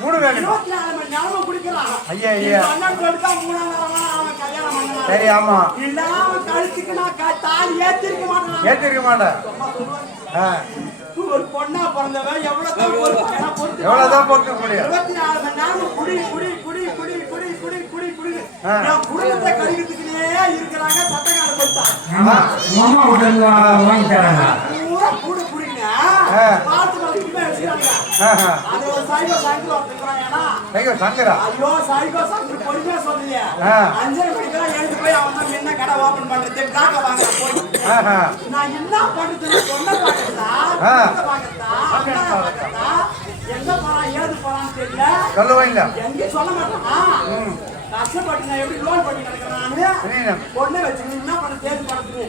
மூணு வேணும். ஐயா ஐயா சரி ஆமா ஏத்திருக்க மாட்டேன். ஒரு பொண்ணா பிறந்தவன் எவ்வளவுதான் போட்டு முடியும். 24 மணி நேரம் குடி குடி குடி குடி குடி குடி குடி குடி குடும்பத்தை கழிக்கிறதுக்குள்ளே இருக்கிறாங்க. சட்டக்கார பூரா கூட குடிங்க பார்த்து அது ஒரு சைகோ சங்கரா. ஐயோ சைகோ சங்கர் பொறுமையா சொல்லுங்க. 5:30 மணிக்கெல்லாம் எழுந்து போய் அவன் தான் என்ன கடை ஓபன் பண்றது காக்க வாங்க போய் நான் என்ன பண்றது சொன்ன பாக்குறதா எங்க போறான் ஏது போறான்னு தெரியல. சொல்லவே எங்க சொல்ல மாட்டான். கஷ்டப்பட்டு நான் எப்படி லோன் பண்ணி நடக்கிறான்னு பொண்ணை வச்சு என்ன பண்ண தேடி பண்றது.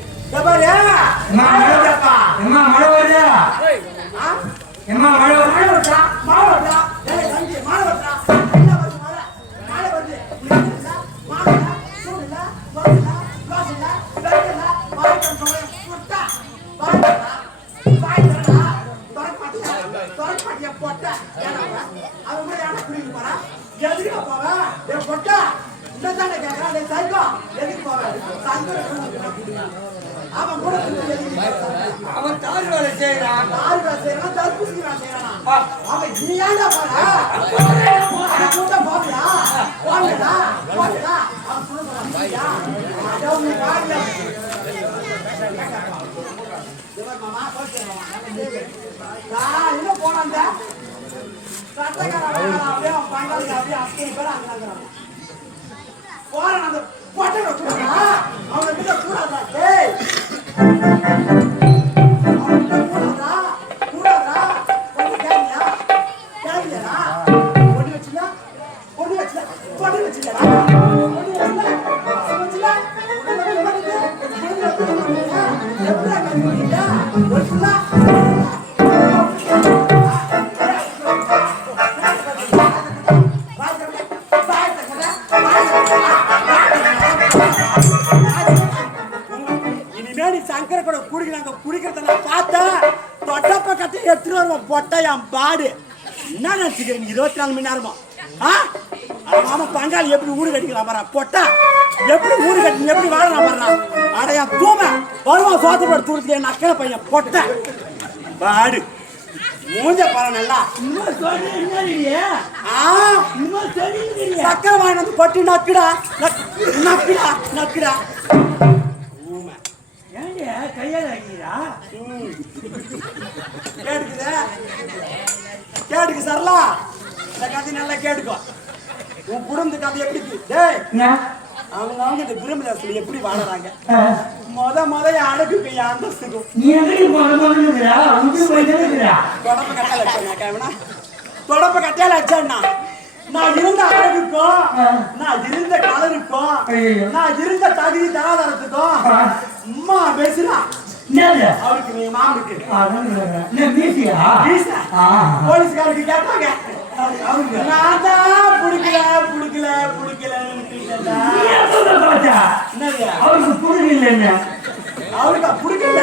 மழை வருதா மழை வருதா மழை வருதா மழை வருதா மழை வருதா மழை வருது அவன் தாரி வேலை செய்யறான். தர்பூசணி வேலை செய்யறான். அவன் நீ ஏன்டா போற கூட்ட போவியா போவியா போவியா அவன் சொல்லுறான். இன்னும் போனாங்க சட்டக்காரன் அப்படியே பங்காளி அப்படியே அப்படி பேர் அங்க போறான். அந்த பொட்டை அவங்க கிட்ட கூடாதா பாடு என்ன நினைச்சுக்கிறேன். 24 மணி நேரமா மாமா பங்காளி எப்படி ஊடு கட்டிக்கலாம் பாரு பொட்டா எப்படி ஊடு கட்டி எப்படி வாழலாம் பாருனா அடையா தூம வருவா சோத்தப்பட தூரத்துக்கு என் அக்கறை பையன் பொட்டை பாடு மூஞ்ச பாரு நல்லா சக்கரை வாங்கி வந்து பொட்டி நக்குடா நக்குடா நக்குடா கையால கேட்டுக்கு சரலா இந்த கதை நல்லா கேட்டுக்கோ. உன் குடும்ப கதை எப்படி அவங்க இந்த பிரம்மதாசத்துல எப்படி வாழறாங்க. முத அடக்குக்கு அந்தஸ்துக்கும் தொடப்ப கட்டையால அடிச்சாண்ணா நான் இருந்த அழகுக்கும் நான் இருந்த கலருக்கும் நான் இருந்த தகுதி தராதரத்துக்கும் அம்மா பேசுறான். அவருக்கு நீ மாமுக்கு போலீஸ்காருக்கு கேட்டாங்க நான் தான் புடிக்கல புடிக்கல புடிக்கல அவருக்கு புடிக்கல அவருக்கு புடிக்கல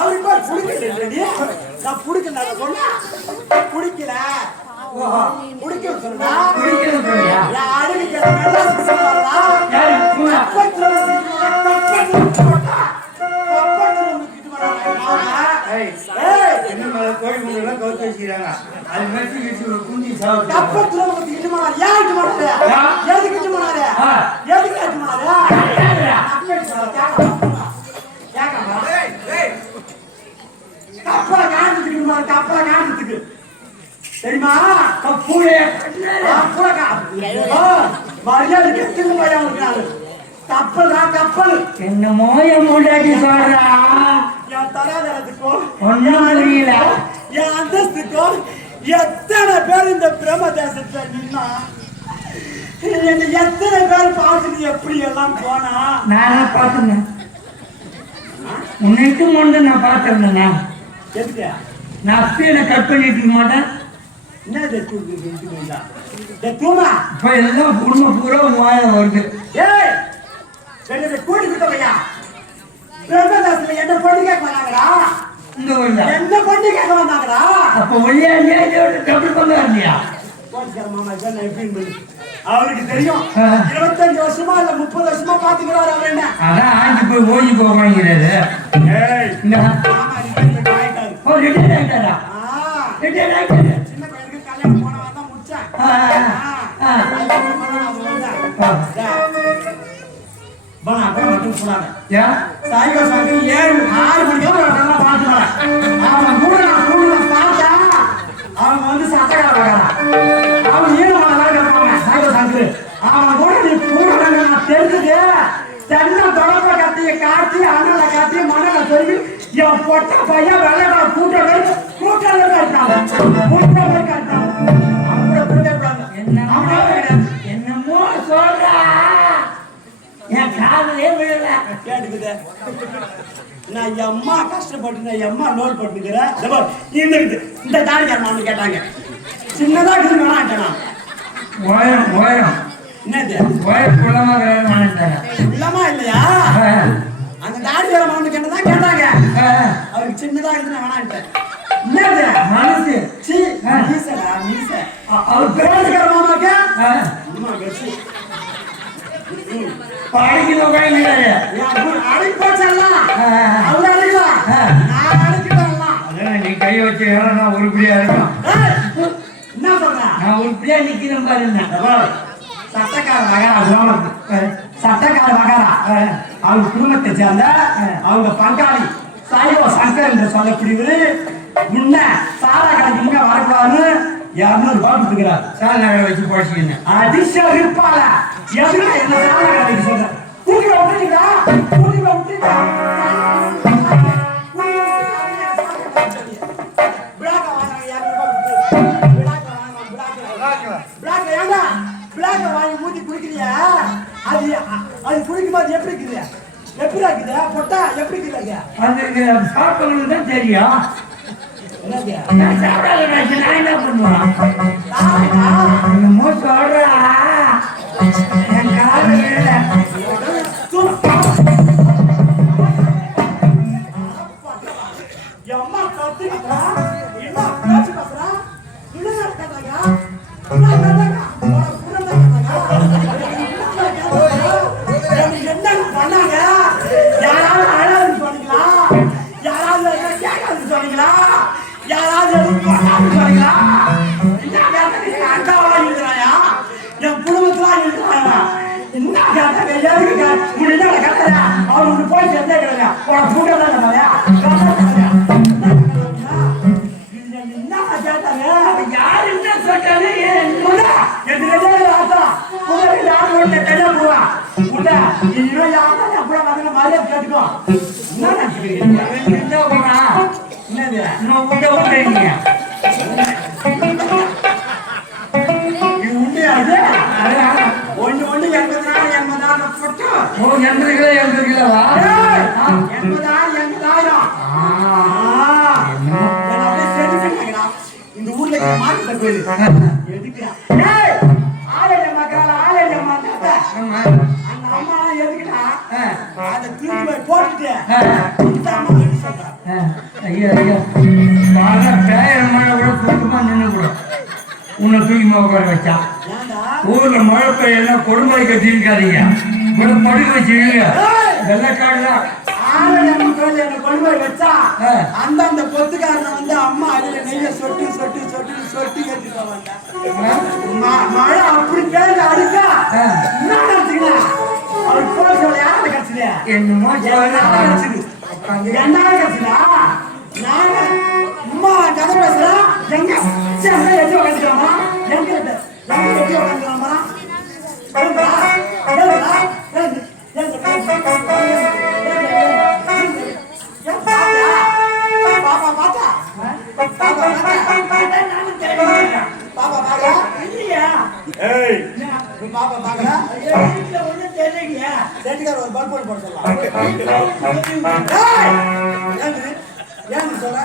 அவருக்கு நான் புடிக்கல சொன்னா புடிக்கல புடிக்க சொன்னா தெரியுமா மரியாதைக்கு கப்பல் கப்பல் என்னமோ என் முன்னாடி சொல்றா என் தராதரத்துக்கும் ஒன்னும் புரியல என் அந்தஸ்துக்கும் எத்தனை பேர் இந்த பிரம்ம தேசத்துல நின்னா எத்தனை பேர் பார்த்துட்டு எப்படி எல்லாம் போனா நானா பாத்துனேன் உன்னைக்கும் ஒன்று நான் பார்த்திருந்தேன். எதுக்கு நான் ஸ்பீடை கட் பண்ணிட்டு மாட்டேன் என்ன தூக்கு தூமா இப்ப எல்லாம் குடும்பம் பூரா மாயம் வருது. ஏய் என்ன கூட்டி கொடுத்தவையா பிரம்மதாசத்துல என்ன பொண்ணு கேட்க வந்தாங்கடா இங்க வருதா? என்ன பொண்ணு கேட்க வந்தாங்கடா அப்ப ஒல்லியா இல்லையா டபுள் பண்ணா இல்லையா? மாமா என்ன எப்படி அவருக்கு தெரியும் 25 வருஷமா இல்ல 30 வருஷமா பாத்துக்கிறாரு அவர் என்ன அதான் ஆஞ்சி போய் ஓஞ்சி போவாங்கிறாரு. ஏய் மாமா ரிட்டையர்மென்ட் ஆயிட்டாரு. ஓ ரிட்டையர் ஆயிட்டாரா? ரிட்டையர் ஆயிட்டாரு. சின்ன பையனுக்கு கல்யாணம் போனவா தான் முடிச்சேன். பணா மட்டும் போனாங்க. யா சாய்கா சாமி 6 மணிக்கு நல்லா பாத்துறான். அவன் கூட பார்த்தா அவன் வந்து சட்டக்கார வரான். அவன் ஈரமான கேட்பாங்க சாய்கா சாமி. அவன் கூட நீ கூட நான் தெரிஞ்சது தென்னை தொடர்பு கத்திய காட்டி அண்ணல காட்டி மணல சொல்லி என் பொட்ட பையன் வெள்ளை கூட்டல இருக்காங்க. என்னமோ சொல்றா, என் காதலே விழல. கேட்டுக்குது நான் எம்மா கஷ்டப்பட்டு எம்மா லோன் போட்டுக்கிறேன். இந்த தாடிக்காரன் கேட்டாங்க சின்னதா வேணாம். ஓயம் என்னது குளமா வேணான்ட்டாங்க. இல்லமா இல்லையா அந்த தாடிக்காரன் கேட்டதான் கேட்டாங்க. அவருக்கு சின்னதா இருக்குன்னு வேணான்ட்டேன். என்னது மனசு சீ மீசடா மீச அவர் பேசுகிற மாமாக்கு அம்மா கட்சி பாடிக்கிற பயங்கராரு. அடிப்போச்செல்லாம் அவங்க அடிக்கலாம் நான் அடிக்கிட்டேன்லாம். அதான் நீ கை வச்சு நான் உருப்படியா இருக்கும். என்ன சொல்ற நான் உருப்படியா நிக்கிறேன் பாருங்க. சட்டக்கார மகாரா சட்டக்கார மகாரா அவங்க குடும்பத்தை சேர்ந்த அவங்க பங்காளி சாயோ சங்கர் என்று சொல்லக்கூடியது முன்ன சாரா கடைக்கு இங்க வரக்கூடாதுன்னு 200 ரூபாய் கொடுத்துக்கிறார். சார் நகை வச்சு போச்சுன்னு அதிசயம் இருப்பாள எதுனா என்ன சாரா கடைக்கு சொல்ற கூட்டில விட்டுட்டீங்களா கூட்டில விட்டுட்டீங்களா பிளாக் வாங்க 200 ரூபாய் பிளாக் ஏண்டா பிளாக் வாங்கி ஊத்தி குடிக்கிறியா? அது குடிக்கும்போது எப்படி இருக்குது? எப்படி இருக்குது பொட்டா எப்படி இருக்குது? அது சாப்பிட்டவங்களுக்கு தான் தெரியும். என்னது நான் சாப்பிடாத நான் என்ன பண்ணுவேன்? என்னமோ சொல்றா, என் காது விழல. அம்மா கத்துக்கிறா என்ன பேச்சு பேசுறா என்ன கேட்டாங்க என்ன பண்ணாங்க? யாராவது அழகு சொன்னீங்களா? யாராவது கேட்காது சொன்னீங்களா? யாராவது சொன்னீங்களா? என்ன அக்காவா இருக்கிறாயா? என் குடும்பத்துல இருக்கிறாயா? என்ன கேட்டாங்க? எதுக்கு முடிஞ்சா கேட்கற அவனுக்கு போய் சேர்ந்தேங்க உனக்கு கூட்ட தான் என்ன கேட்டாங்க? யாரு என்ன சொல்றாங்க? இந்த ஊர்ல மாட்டு கோயில் எதுக்கு அந்த அம்மா எதுக்குடா அதை தூக்கி போய் போட்டுட்டு இந்த அம்மா எப்படி சொல்றேன் ஐயா ஐயா பேயர் மழை கூட சுத்தமா நின்று கூட உன்னை தூக்கி உட்கார வச்சா. ஊர்ல மழை பெய்யலாம் கொடுமை கட்டி இருக்காதீங்க, படுக்க வச்சுக்கீங்க. வெள்ளக்காடுதான் கொண்டு வச்சா அந்த பொத்துக்காரனை வந்து அம்மா அதுல நெய்ய சொட்டு சொட்டு சொட்டு சொட்டி கட்டிட்டு மழை அப்படி பேர் அடிக்கா என்ன நினைச்சுக்கலாம்? அவருக்கு போன் சொல்ல யாரும் கிடைச்சது என்னமோ கிடைச்சது என்ன கிடைச்சதா? நாங்க அம்மா கதை பேசுறேன் எங்க எட்டி உட்காந்துக்கலாமா? எங்க எட்டி உட்காந்துக்கலாமா? ஒரு பல்போடு போட சொல்லலாம். ஏன் சொல்ற